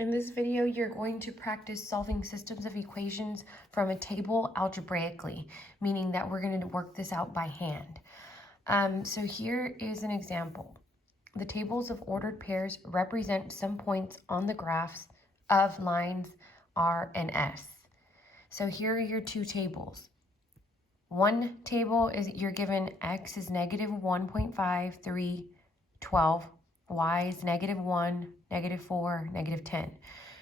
In this video, you're going to practice solving systems of equations from a table algebraically, meaning that we're going to work this out by hand. So here is an example. The tables of ordered pairs represent some points on the graphs of lines R and S. So here are your two tables. One table is you're given x is negative 1.5, 3, 12. Y is negative 1, negative 4, negative 10.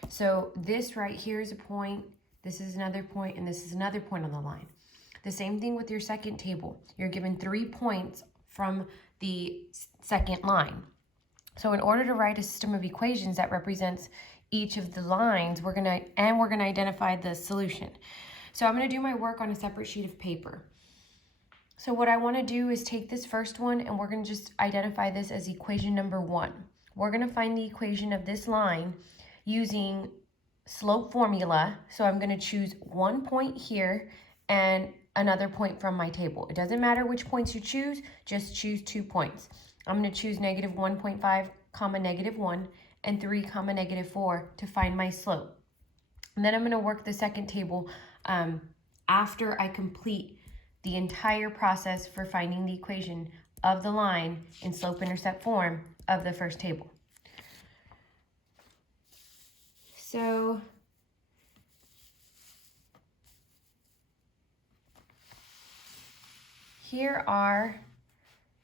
So this right here is a point, this is another point, and this is another point on the line. The same thing with your second table. You're given 3 points from the second line. So in order to write a system of equations that represents each of the lines, we're gonna identify the solution. So I'm gonna do my work on a separate sheet of paper. So what I want to do is take this first one and we're going to just identify this as equation number 1. We're going to find the equation of this line using slope formula. So I'm going to choose one point here and another point from my table. It doesn't matter which points you choose, just choose 2 points. I'm going to choose negative 1.5 comma negative 1 and 3 comma negative 4 to find my slope. And then I'm going to work the second table after I complete the entire process for finding the equation of the line in slope-intercept form of the first table. So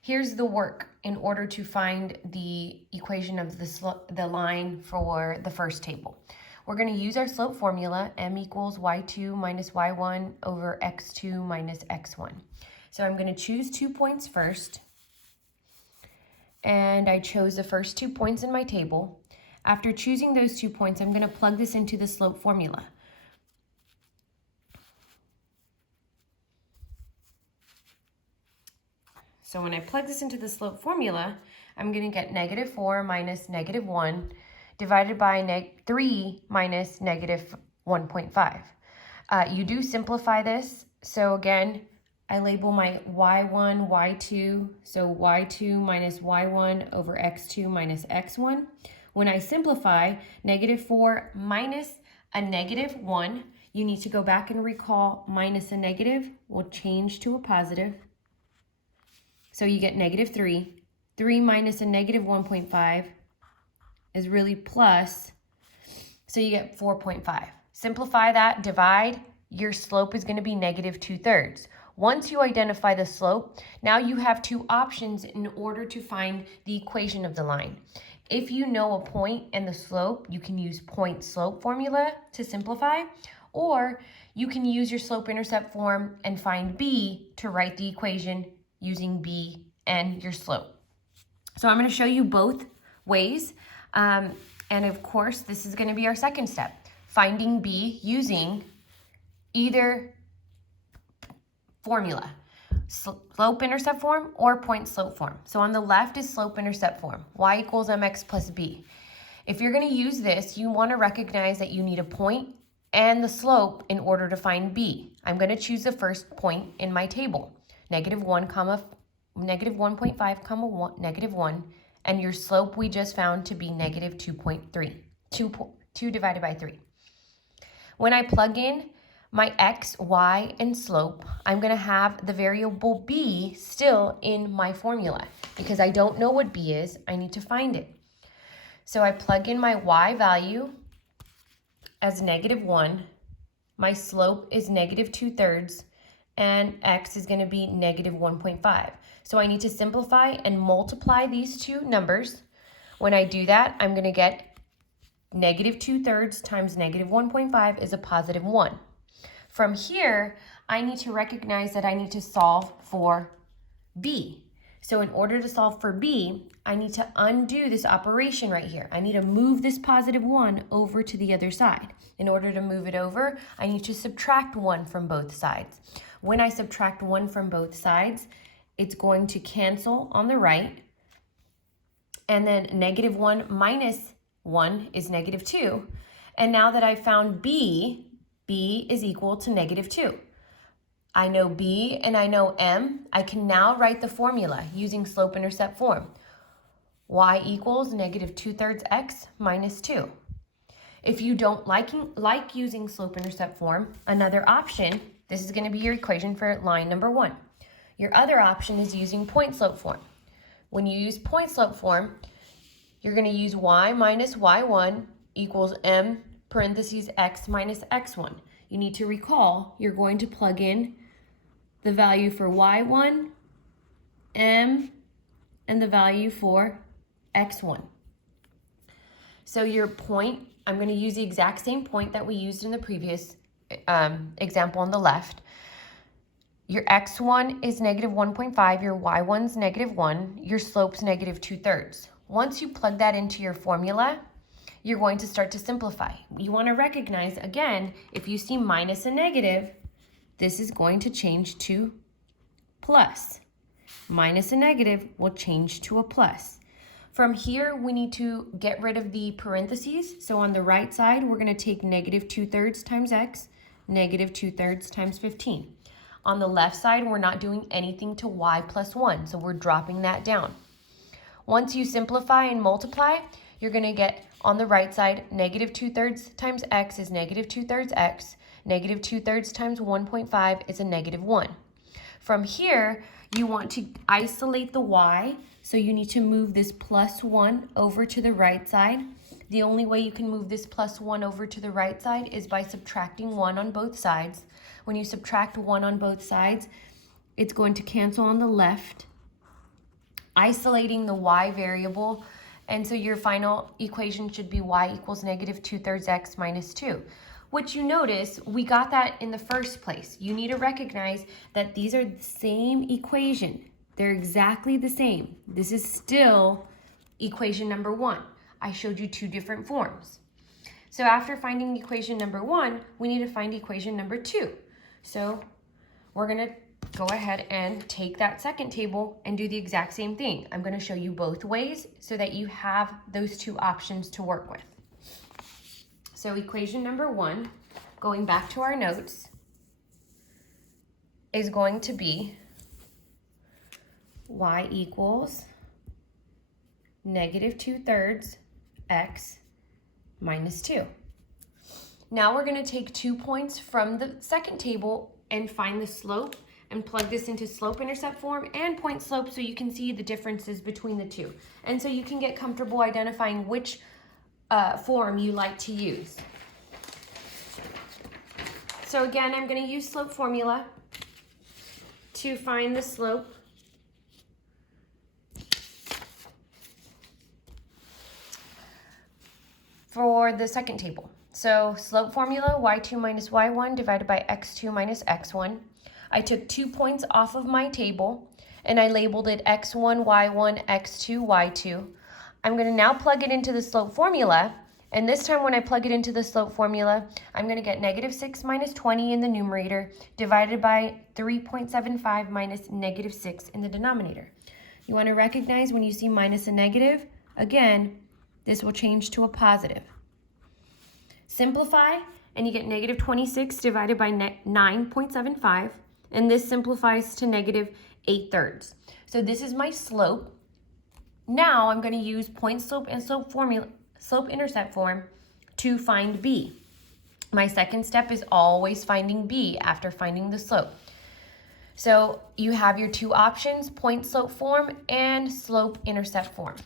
here's the work in order to find the equation of the line for the first table. We're going to use our slope formula, m equals y2 minus y1 over x2 minus x1. So I'm going to choose 2 points first. And I chose the first 2 points in my table. After choosing those 2 points, I'm going to plug this into the slope formula. So when I plug this into the slope formula, I'm going to get negative 4 minus negative 1 divided by 3 minus negative 1.5. You do simplify this. So again, I label my y1, y2. So y2 minus y1 over x2 minus x1. When I simplify, negative 4 minus a negative 1, you need to go back and recall minus a negative will change to a positive. So you get negative 3. 3 minus a negative 1.5 is really plus, so you get 4.5. Simplify that, divide, your slope is going to be negative 2/3. Once you identify the slope, now you have 2 options in order to find the equation of the line. If you know a point and the slope, you can use point slope formula to simplify, or you can use your slope-intercept form and find B to write the equation using B and your slope. So I'm going to show you both ways. And of course, this is going to be our second step, finding B using either formula, slope-intercept form or point-slope form. So on the left is slope-intercept form, y equals mx plus b. If you're going to use this, you want to recognize that you need a point and the slope in order to find b. I'm going to choose the first point in my table, negative 1 comma negative 1.5 comma 1, negative 1. And your slope we just found to be negative 2.3, 2 divided by 3. When I plug in my x, y, and slope, I'm going to have the variable b still in my formula. Because I don't know what b is, I need to find it. So I plug in my y value as negative 1. My slope is negative 2/3. And x is going to be negative 1.5. So I need to simplify and multiply these 2 numbers. When I do that, I'm going to get negative 2/3 times negative 1.5 is a positive 1. From here, I need to recognize that I need to solve for b. So in order to solve for b, I need to undo this operation right here. I need to move this positive 1 over to the other side. In order to move it over, I need to subtract 1 from both sides. When I subtract 1 from both sides, it's going to cancel on the right. And then negative 1 minus 1 is negative 2. And now that I've found b, b is equal to negative 2. I know b and I know m. I can now write the formula using slope-intercept form. Y equals negative 2/3 x minus 2. If you don't like using slope-intercept form, another option, this is going to be your equation for line number 1. Your other option is using point-slope form. When you use point-slope form, you're going to use y minus y1 equals m parentheses x minus x1. You need to recall you're going to plug in the value for y1, m, and the value for x1. So your point, I'm going to use the exact same point that we used in the previous example on the left. Your x1 is negative 1.5, your y1's negative 1, your slope's negative 2/3. Once you plug that into your formula, you're going to start to simplify. You want to recognize, again, if you see minus and negative, this is going to change to plus. Minus and negative will change to a plus. From here, we need to get rid of the parentheses. So on the right side, we're going to take negative 2/3 times x, negative 2/3 times 15. On the left side, we're not doing anything to y plus 1, so we're dropping that down. Once you simplify and multiply, you're going to get on the right side, negative 2/3 times x is negative 2/3 x, negative 2/3 times 1.5 is a negative 1. From here, you want to isolate the y, so you need to move this plus 1 over to the right side. The only way you can move this plus 1 over to the right side is by subtracting 1 on both sides. When you subtract 1 on both sides, it's going to cancel on the left, isolating the y variable, and so your final equation should be y equals negative 2/3 x minus 2. Which you notice, we got that in the first place. You need to recognize that these are the same equation. They're exactly the same. This is still equation number 1. I showed you 2 different forms. So after finding equation number 1, we need to find equation number 2. So we're going to go ahead and take that second table and do the exact same thing. I'm going to show you both ways so that you have those 2 options to work with. So equation number 1, going back to our notes, is going to be y equals negative 2/3 x minus 2. Now we're going to take 2 points from the second table and find the slope and plug this into slope-intercept form and point slope so you can see the differences between the 2. And so you can get comfortable identifying which form you like to use. So again, I'm going to use slope formula to find the slope. For the second table. So slope formula, y2 minus y1 divided by x2 minus x1. I took 2 points off of my table and I labeled it x1, y1, x2, y2. I'm going to now plug it into the slope formula, and this time when I plug it into the slope formula, I'm going to get negative 6 minus 20 in the numerator divided by 3.75 minus negative 6 in the denominator. You want to recognize when you see minus a negative, again, this will change to a positive. Simplify, and you get negative 26 divided by 9.75, and this simplifies to negative 8/3. So this is my slope. Now I'm going to use point slope and slope-intercept form to find b. My second step is always finding b after finding the slope. So you have your 2 options, point slope form and slope-intercept form.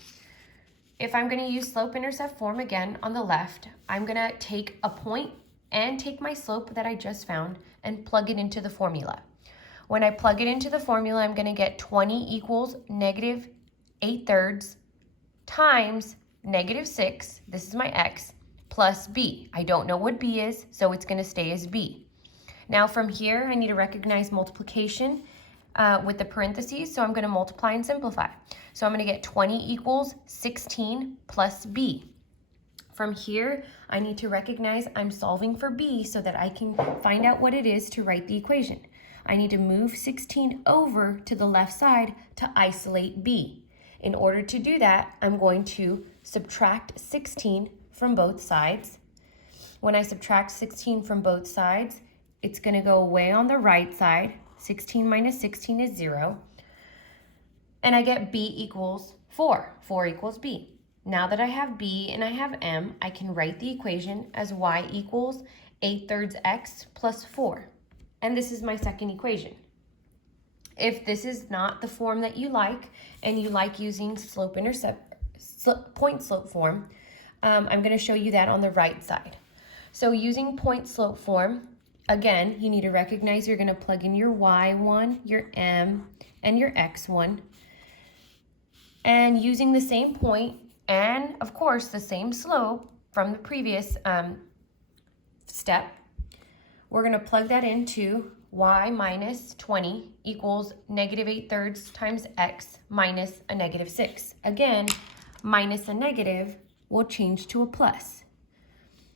If I'm going to use slope-intercept form again on the left, I'm going to take a point and take my slope that I just found and plug it into the formula. When I plug it into the formula, I'm going to get 20 equals negative 8/3 times negative 6, this is my x, plus b. I don't know what b is, so it's going to stay as b. Now from here, I need to recognize multiplication with the parentheses, so I'm going to multiply and simplify. So I'm going to get 20 equals 16 plus b. From here, I need to recognize I'm solving for b so that I can find out what it is to write the equation. I need to move 16 over to the left side to isolate b. In order to do that, I'm going to subtract 16 from both sides. When I subtract 16 from both sides, it's going to go away on the right side. 16 minus 16 is 0. And I get b equals 4. 4 equals b. Now that I have b and I have m, I can write the equation as y equals 8/3 x plus 4. And this is my second equation. If this is not the form that you like, and you like using point slope form, I'm going to show you that on the right side. So using point slope form, again, you need to recognize you're going to plug in your y1, your m, and your x1. And using the same point and, of course, the same slope from the previous step, we're going to plug that into y minus 20 equals negative 8/3 times x minus a negative 6. Again, minus a negative will change to a plus.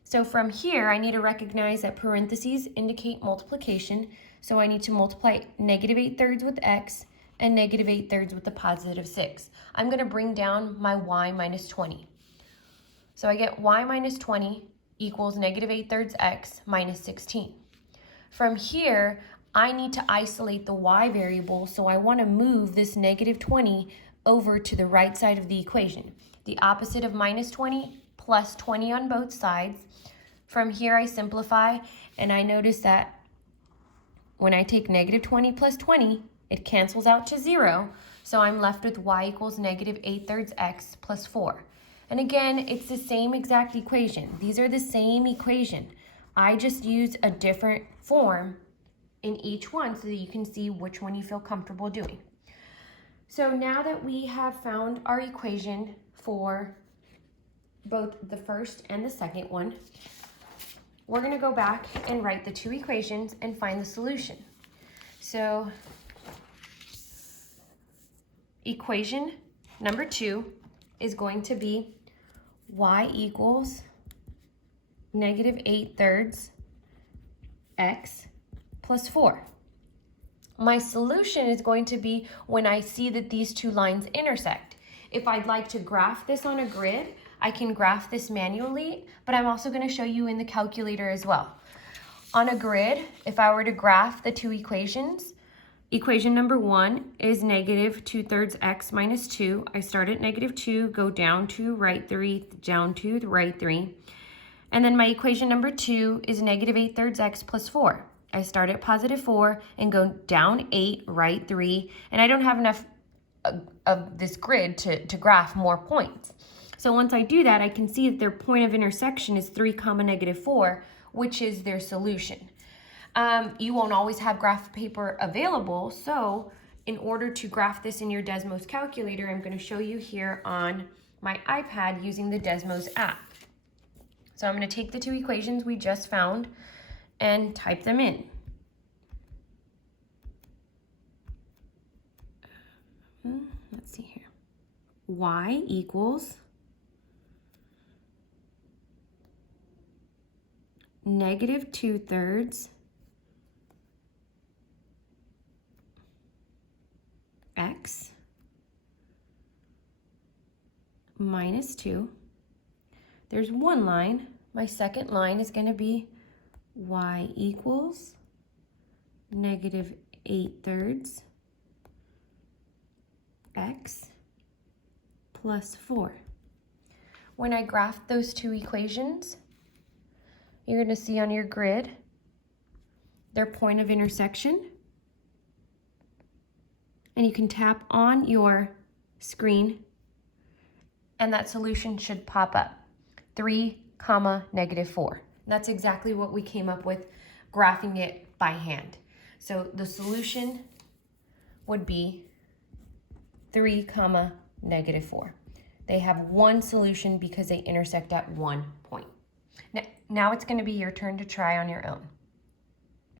So from here, I need to recognize that parentheses indicate multiplication. So I need to multiply negative 8/3 with x and negative 8/3 with the positive 6. I'm going to bring down my y minus 20. So I get y minus 20 equals negative 8/3 x minus 16. From here, I need to isolate the y variable, so I want to move this negative 20 over to the right side of the equation. The opposite of minus 20, plus 20 on both sides. From here, I simplify, and I notice that when I take negative 20 plus 20, it cancels out to 0, so I'm left with y equals negative 8/3 x plus 4. And again, it's the same exact equation. These are the same equation. I just use a different form in each one so that you can see which one you feel comfortable doing. So now that we have found our equation for both the first and the second one, we're going to go back and write the two equations and find the solution. So equation number 2 is going to be y equals negative 8/3 x plus 4. My solution is going to be when I see that these two lines intersect. If I'd like to graph this on a grid, I can graph this manually, but I'm also going to show you in the calculator as well. On a grid, if I were to graph the two equations, equation number 1 is negative 2/3 x minus 2. I start at negative 2, go down to right 3, down to the right 3. And then my equation number 2 is negative 8/3 x plus 4. I start at positive 4 and go down 8, right 3, and I don't have enough of this grid to graph more points. So once I do that, I can see that their point of intersection is 3, negative 4, which is their solution. You won't always have graph paper available, so in order to graph this in your Desmos calculator, I'm going to show you here on my iPad using the Desmos app. So I'm going to take the two equations we just found and type them in. Let's see here. Y equals negative 2/3 x minus 2. There's one line. My second line is going to be y equals negative 8/3 x plus 4. When I graph those two equations, you're going to see on your grid their point of intersection. And you can tap on your screen and that solution should pop up. 3, negative 4. That's exactly what we came up with graphing it by hand. So the solution would be 3, negative 4. They have one solution because they intersect at one point. Now it's going to be your turn to try on your own.